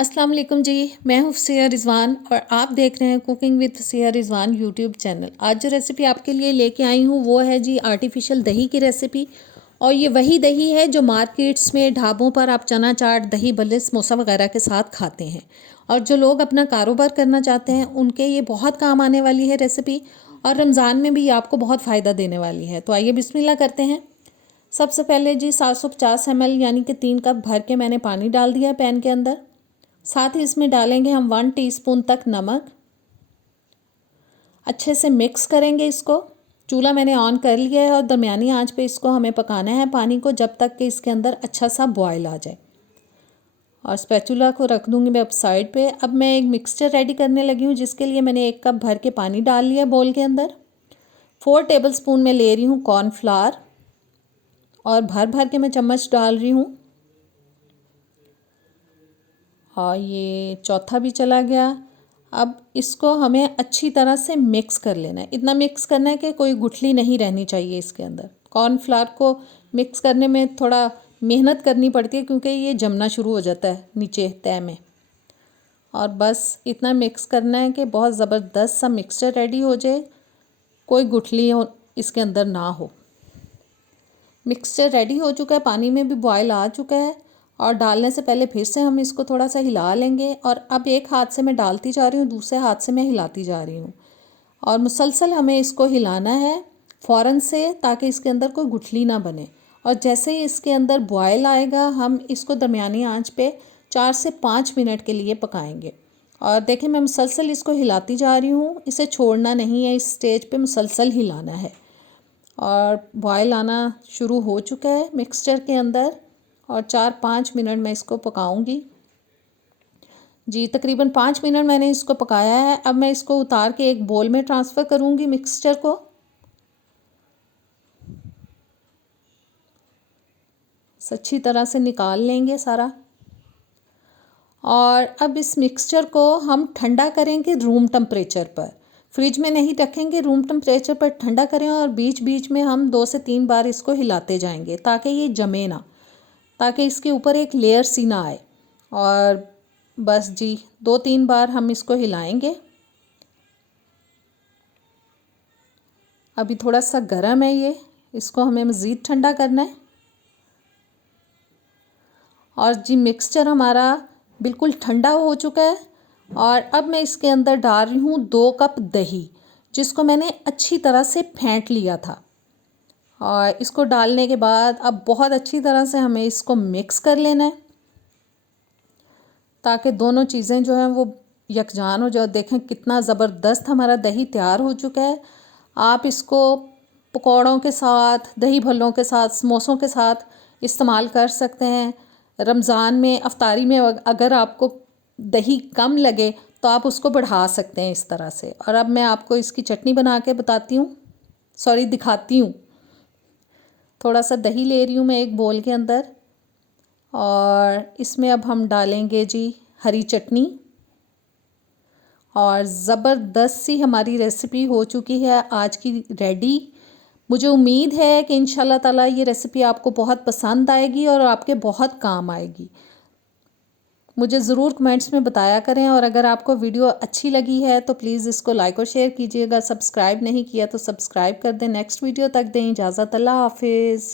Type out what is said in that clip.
अस्सलाम वालेकुम जी। मैं हूँ फ़सिया रिज़वान और आप देख रहे हैं cooking with Fasiya Rizwan YouTube channel. आज जो रेसिपी आपके लिए लेके आई हूँ वो है जी आर्टिफिशियल दही की रेसिपी। और ये वही दही है जो मार्केट्स में ढाबों पर आप चना चाट, दही भल्ले, समोसा वगैरह के साथ खाते हैं। और जो लोग अपना कारोबार करना चाहते हैं उनके ये बहुत काम आने वाली है रेसिपी। और रमज़ान में भी आपको बहुत फ़ायदा देने वाली है। तो आइए बिस्मिल्लाह करते हैं। सबसे पहले जी 750 ml यानी कि 3 कप भर के मैंने पानी डाल दिया पैन के अंदर। साथ ही इसमें डालेंगे हम 1 टीस्पून तक नमक। अच्छे से मिक्स करेंगे इसको। चूल्हा मैंने ऑन कर लिया है और दरमियानी आंच पे इसको हमें पकाना है पानी को जब तक कि इसके अंदर अच्छा सा बॉयल आ जाए। और स्पैचुला को रख दूंगी मैं अब साइड पे। अब मैं एक मिक्सचर रेडी करने लगी हूँ जिसके लिए मैंने 1 कप भर के पानी डाल लिया बोल के अंदर। 4 टेबलस्पून में ले रही हूँ कॉर्नफ्लावर और भर भर के मैं चम्मच डाल रही हूँ। और ये चौथा भी चला गया। अब इसको हमें अच्छी तरह से मिक्स कर लेना है। इतना मिक्स करना है कि कोई गुठली नहीं रहनी चाहिए इसके अंदर। कॉर्नफ्लावर को मिक्स करने में थोड़ा मेहनत करनी पड़ती है क्योंकि ये जमना शुरू हो जाता है नीचे तह में। और बस इतना मिक्स करना है कि बहुत ज़बरदस्त सा मिक्सचर रेडी हो जाए, कोई गुठली इसके अंदर ना हो। मिक्सचर रेडी हो चुका है, पानी में भी बॉयल आ चुका है। और डालने से पहले फिर से हम इसको थोड़ा सा हिला लेंगे। और अब एक हाथ से मैं डालती जा रही हूँ, दूसरे हाथ से मैं हिलाती जा रही हूँ। और मुसलसल हमें इसको हिलाना है फ़ौरन से, ताकि इसके अंदर कोई गुठली ना बने। और जैसे ही इसके अंदर बॉयल आएगा हम इसको दरमियानी आंच पे 4 से 5 मिनट के लिए पकाएंगे। और देखें मैं मुसलसल इसको हिलाती जा रही हूँ, इसे छोड़ना नहीं है। इस स्टेज पे मुसलसल हिलाना है। और बॉयल आना शुरू हो चुका है मिक्सचर के अंदर और 4-5 मिनट मैं इसको पकाऊंगी जी। तकरीबन 5 मिनट मैंने इसको पकाया है। अब मैं इसको उतार के एक बोल में ट्रांसफ़र करूंगी मिक्सचर को। अच्छी तरह से निकाल लेंगे सारा। और अब इस मिक्सचर को हम ठंडा करेंगे रूम टेम्परेचर पर। फ्रिज में नहीं रखेंगे, रूम टेम्परेचर पर ठंडा करें। और बीच बीच में हम 2 से 3 बार इसको हिलाते जाएंगे ताकि ये जमे ना, ताकि इसके ऊपर एक लेयर सी ना आए। और बस जी 2-3 बार हम इसको हिलाएंगे। अभी थोड़ा सा गर्म है ये, इसको हमें मज़ीद ठंडा करना है। और जी मिक्सचर हमारा बिल्कुल ठंडा हो चुका है। और अब मैं इसके अंदर डाल रही हूँ 2 कप दही, जिसको मैंने अच्छी तरह से फेंट लिया था। और इसको डालने के बाद अब बहुत अच्छी तरह से हमें इसको मिक्स कर लेना है ताकि दोनों चीज़ें जो हैं वो यकजान हो जाए। देखें कितना ज़बरदस्त हमारा दही तैयार हो चुका है। आप इसको पकौड़ों के साथ, दही भल्लों के साथ, समोसों के साथ इस्तेमाल कर सकते हैं। रमज़ान में अफ्तारी में अगर आपको दही कम लगे तो आप उसको बढ़ा सकते हैं इस तरह से। और अब मैं आपको इसकी चटनी बना के बताती हूँ, दिखाती हूँ। थोड़ा सा दही ले रही हूँ मैं एक बोल के अंदर। और इसमें अब हम डालेंगे जी हरी चटनी। और ज़बरदस्त सी हमारी रेसिपी हो चुकी है आज की रेडी। मुझे उम्मीद है कि इंशाल्लाह ताला ये रेसिपी आपको बहुत पसंद आएगी और आपके बहुत काम आएगी। मुझे ज़रूर कमेंट्स में बताया करें। और अगर आपको वीडियो अच्छी लगी है तो प्लीज़ इसको लाइक और शेयर कीजिएगा। सब्सक्राइब नहीं किया तो सब्सक्राइब कर दें। नेक्स्ट वीडियो तक दें इजाज़त। अल्लाह हाफिज़।